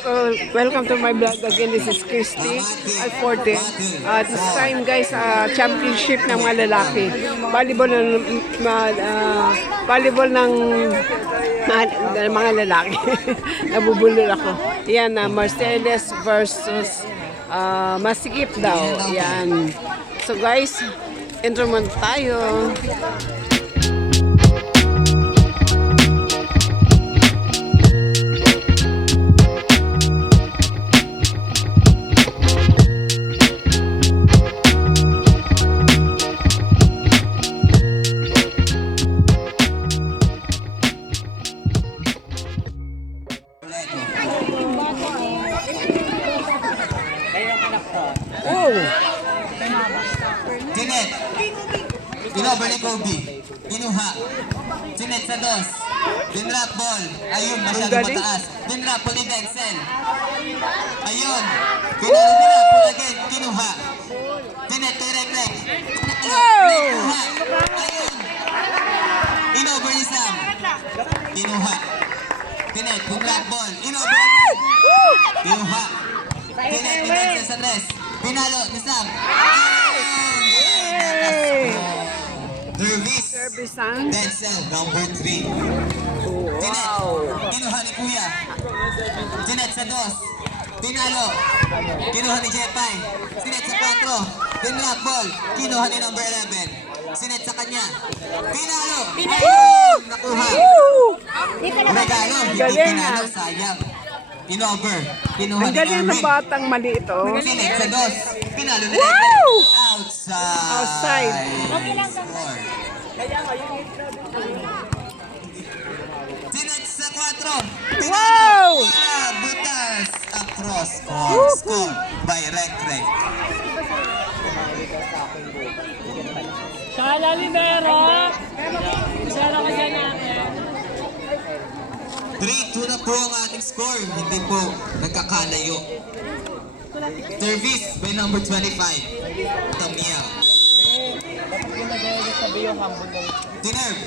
guys, welcome to my vlog again. This is Christy Alforte. This time guys, championship ng mga lalaki. Volleyball ng mga lalaki. Nabubulol ako. Yan, Marcellus versus Masikip daw. Yan. So guys, intro muna tayo. Tinet, inover ni Kobe, kinuha. Tinet sa dos, dinrap ball, ayun, masyado mataas. Dinrap ball ni Denzel. Ayun, dinrap ball again, kinuha. Tinet, direct. Kinuha, ayun. Inover ni Sam, kinuha. Tinet, dinrap ball, inover again. Kinuha. Tinet, Denzel sa tres. Pinalo ni Sam. Service Denzel, number 3. Tinet, kinuha ni Kuya. Tinet sa dos. Pinalo. Kinuha ni Jepay. Tinet sa 4. Dinrap ball. Kinuha ni number 11. Sinet sa kanya. Pinalo. Nakuha. Regalo. Hindi pinalo. Sayang. Inover. Kinuha ang ni galing ng Erwin. batang mali ito. Sinet sa dos. Pinalo ni Erwin. Outside. Sinet sa 4. Wow! Butas across. Score by Rec. Sala Libero. Sala ka dyan natin. 3-2 na po ang ating score. Hindi po nagkakalayo. Service by number 25. Tamia. Tinerv.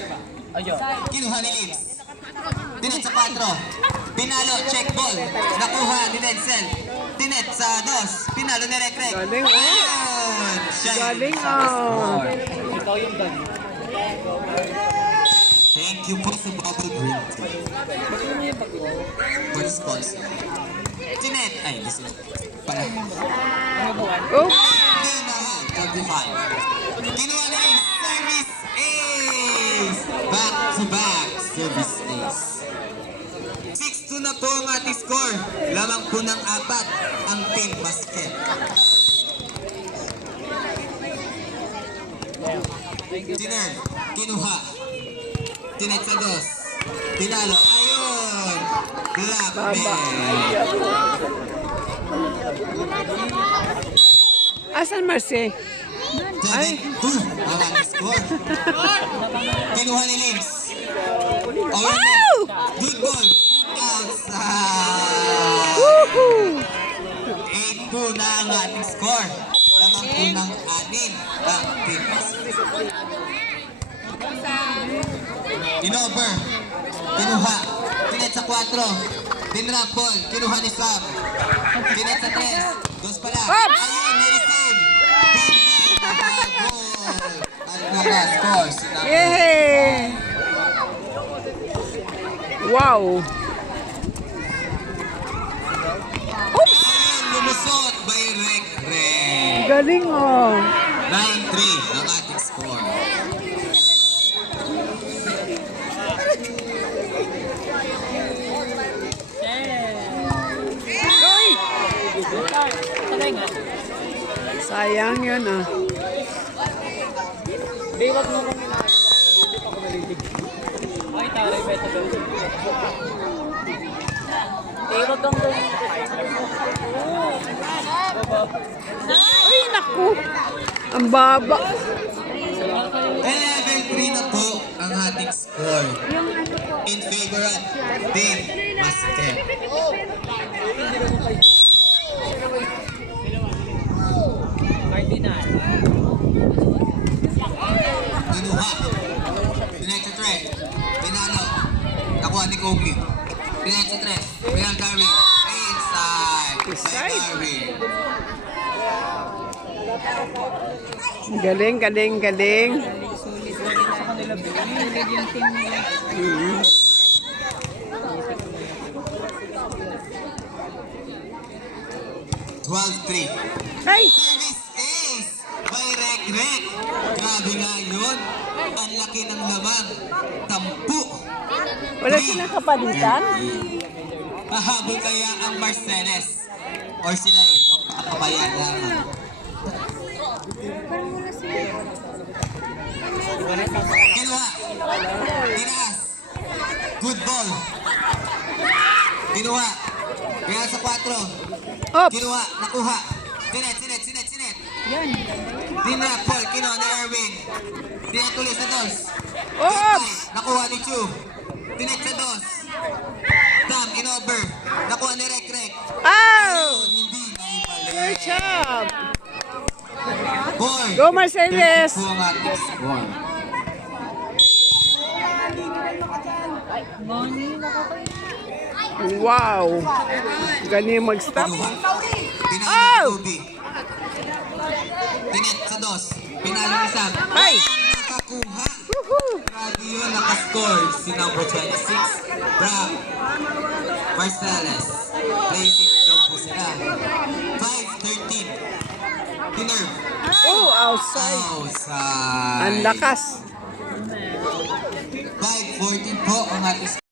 Kinuha ni Lips. Tinet sa 4. Pinalo, check ball. Nakuha ni Denzel. Tinet sa 2. Pinalo ni Rec. Galing, Ayun! Galing, Ikaw yung done. Thank you po sa Bubble Green Tea. For the sponsor. Tinet. Ay, gusto mo. Pala. Oops! 35. Kinuha na yung service ace! Back to back service ace. 6-2 na po ang ating score. Lamang po ng 4 ang team basket. Tiner, kinuha. Tinet sa 2. Pinalo. Ayun! Black man. Asan Marce? Ay. 7-2 ang ating score. Kinuha ni Lims. Wow! Good ball. Outside. Woohoo! 8-2 na ang ating score. Lamang po ng 6 ang team. Inover. Kinuha. Tinet sa 4. Dinrap ball. Kinuha ni Sam. Tinet sa 3. Dos pala. Ayun, na-receive. Dinrap ball. At naka-score si Nam. Yay! Wow! Oops! Ayun, lumusot by Rec. Galing 9-3 ang ating score. Ay! Talay nga. Sayang yun Di, wag mo kong inaayos. Hindi pa ako nalilig. Ay, taray, beto daw. Di, wag kang gawin. Ay, naku! Ang baba. 11-3 na po ang ating score. In favor of Team Basket. Cardinal. Kinuha. Pinay sa 3. Pinalo. Nakuha ni Kobe. Pinay sa 3. Pinal Darwin. Ace. Outside. Marvin. Galing, galing, galing. Sa kanila, sulit yung team nila. 12-3. Ay! Service ace by Rek Rek. Grabe nga yun. Ang laki ng laman. Tampu. Wala silang kapalitan? Pahabol kaya ang Marceles? Or sila eh? Kapabayan lamang. Kinuha. Tinaas. Good ball. Kinuha. Kaya sa 4. Oops! Kinuha, nakuha. Sinet. Yan. Dinrap, Paul, kinuha ni Erwin. Sinet tuloy sa dos. Oops! Nakuha ni Chu. Sinet sa dos. Tam, in-over. Nakuha ni Rek Rek. Ow! Hindi na Good job! Boy. Go, Marceles! Po ang ating score. Money, nakakainis. Wow! Galing mag-stop. Kinuha. Pinalo Oh! ni Kobe. Sinet sa dos. Pinalo ni Sam. Ay! Nakakuha. Woohoo! Grabe yun, nakascore si number 26, Brad Marceles. Placing daw po sila. 5-13. Tinerve. Oh, outside. Outside. Ang lakas. 5-14 po ang ating score.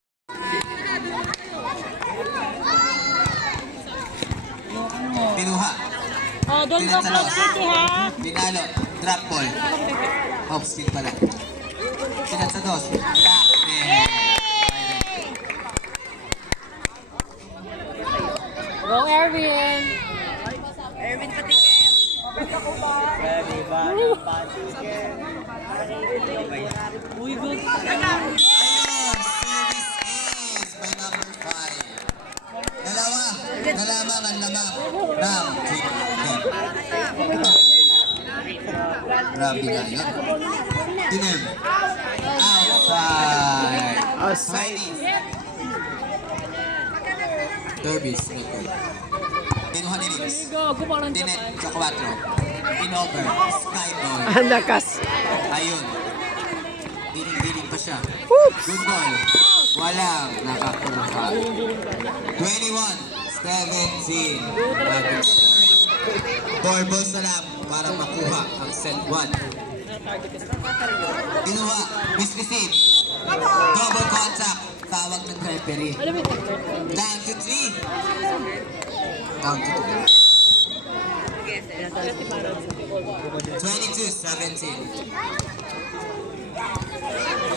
Pinuha. Oh, don't go close city ha. Pinalo. Drop ball. Off spin pala. Pinat sa dos. Black. Go Erwin. Uy, good. Ayun, service ace by number 5. Dalawa, nalamang ang lamang ng team. Grabe nga yun. Tinem. Outside. Outside. Service record. Kinuha ni Nix. Go, parang Tinet sa 4. In-over. Skyboy. Ang lakas. Ayun. Biling-biling pa siya. Oops! Good ball. Walang nakakuha. 21-17. Bagong score. 4 balls na lang para makuha ang set 1. Kinuha. Misreceive. Double contact. Tawag ng referee. Down to 3. Down to 2. 22-17.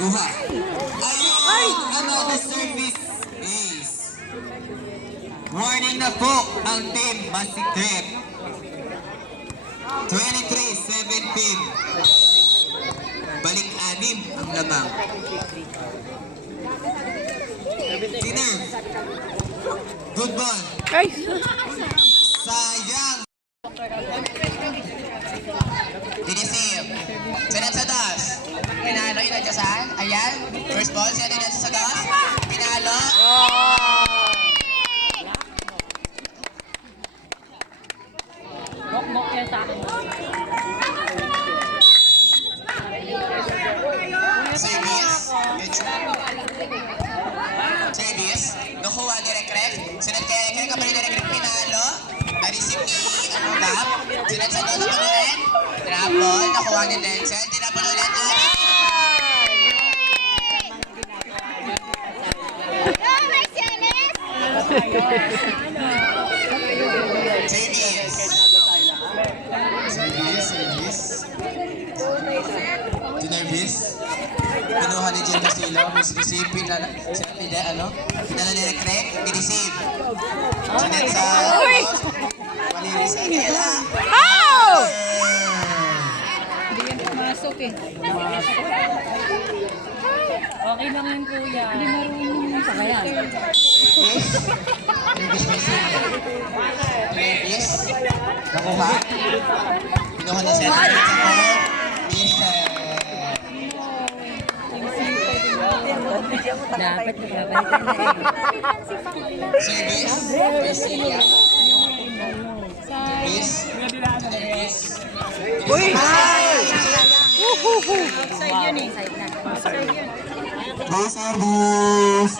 Duha. Ayun! Another service ace. Warning na po ang team Masikrep. 23-17. Balik-anim ang lamang. Dinner. Good ball. Ay! Sayang. Dinisip. Sinet sa das. Pinalo inadyasan. Ayan. First ball. Sinet sa das. Pinalo. Bok yan sa akin. Service. Service. Nakuha ni Rek Rek. Sinet kay Rek Rek. Kapag ni Rek Rek pinalo. Narisip ni Gap. Sinet sa dos. Nakuha ulit. Drop ball. Nakuha ni Denzel. Tinapon ulit. Service. Tinervis. Pinuha ni Jen Castillo. Miss receive. Pinala ni Rek Rek. Pinisip. Sinet sa... Malinis ang kela. Oh! Hindi yan pumasok eh. Okay lang yan kuya. Hindi marunong sa kaya. Tinervis. Nakuha. Pinuha na siya. Sinet sa ko. Dapat nagpapalitan na eh. Service. Basilia. service. Uy! Side yun eh. Side na. Side yun. Go service.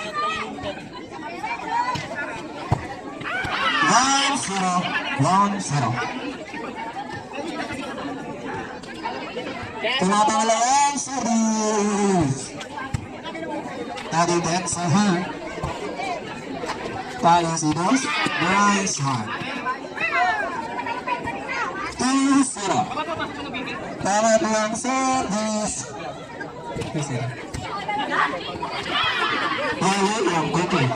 1-0. Tumatangalaan service. Tadi back sa hand. Talo si Dos. Nice hand. 2-0. Tama po ang service. 2-0. Wala yung cookie. 3-0.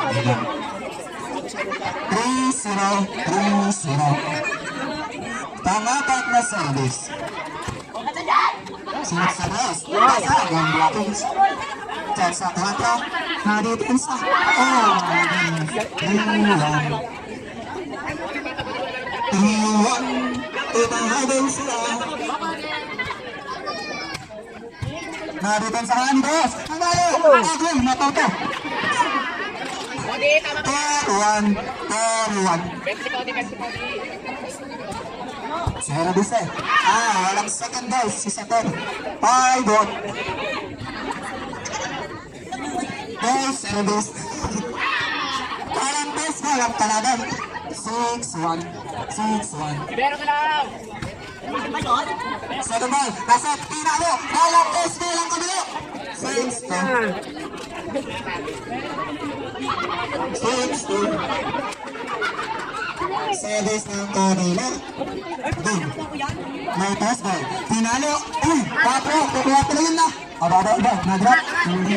Tama pa na service. Sunod sa Dos. Basa ang blockings. Check sa 4. Naritin sa. Oh my goodness. 3-1. Ibang sila. Naritin sa kanan, Dos. Ang balo. Agong, natuto. 4-1. Service eh. Walang second dose. Si Sator. 5-1. Dose, service. Walang dose, walang talagang. 6-1. Second ball. Nasa pinalo. Walang dose, walang kabilo. 6-2. Service ng kanila. Boom. May toss ball. Pinalo. Uy! Patro! Kukuha pala yun na. Ababa iba. Nag-drop. Hindi.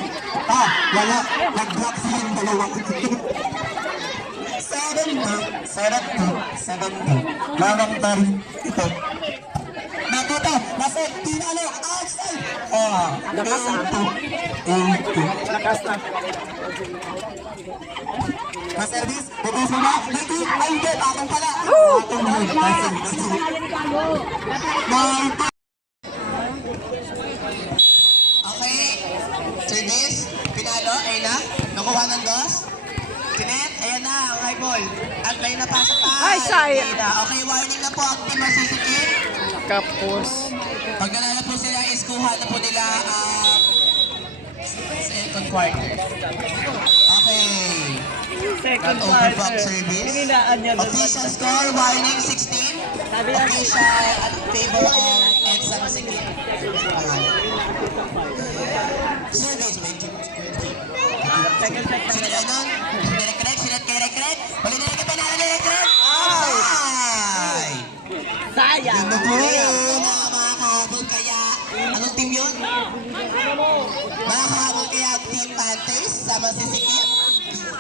Wala. Nag-drop siya yung dalawa. 7-2. Lamang pa rin ito. Natuto. Nasa pinalo. Outside. 8-2. Lakas na. Na-service, bukas mo ba? Ay, hindi, patong pala. Patong yun. Okay, service, pinalo, ayun na, nakuha ng dos. Sinet, ayan na, ang high ball. At may napasok pa. Ay, sayang. Okay, warning na po ang team masisikip. Kapos. Pag nalala po sila, iskuha na po nila second quarter. Okay. Second Not over back service. Official score, warning 16. Official at favor of Edson Sikip. Service, medyo. Sinat anon? Sinat kay Recret. Huli na rin panalo ni Recret. Offside! Sayang. Yun na po yun. Makakahabol kaya. Anong team yun? Makakahabol kaya ang Team Panthers sama si Sikip.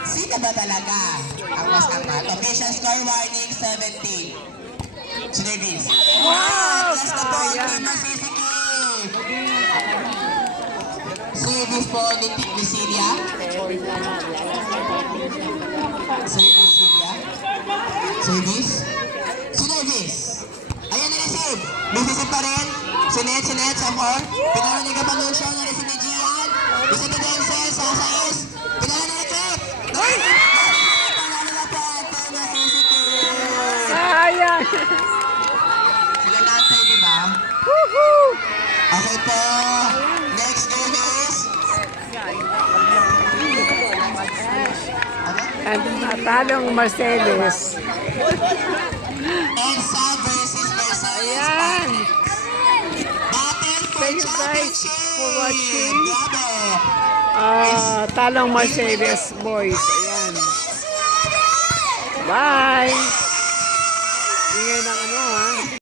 Sino ba talaga ang mas angat? Official score warning 17. Service. Wow! Last na po ang team masisikip. Service po ni Team Lucilia. Service. Service. Ayan na receive. Receive pa rin. Sinet, sa 4. Pinaro ni Gapalusyo na receive ni Gian. Receive ni Denzel sa 6. Pinaro ni Recruit. Pinaro na po ang team masisikip. Sayang! Sila natin, di ba? Woohoo! Okay po. Next game is... And natalong Marcellus. EDSA versus Mercedes. Ayan! Battle for Thank you guys championship. for watching. Bravo. Talong Marcellus boys. Ayan. Bye! Ingay ng ano ha.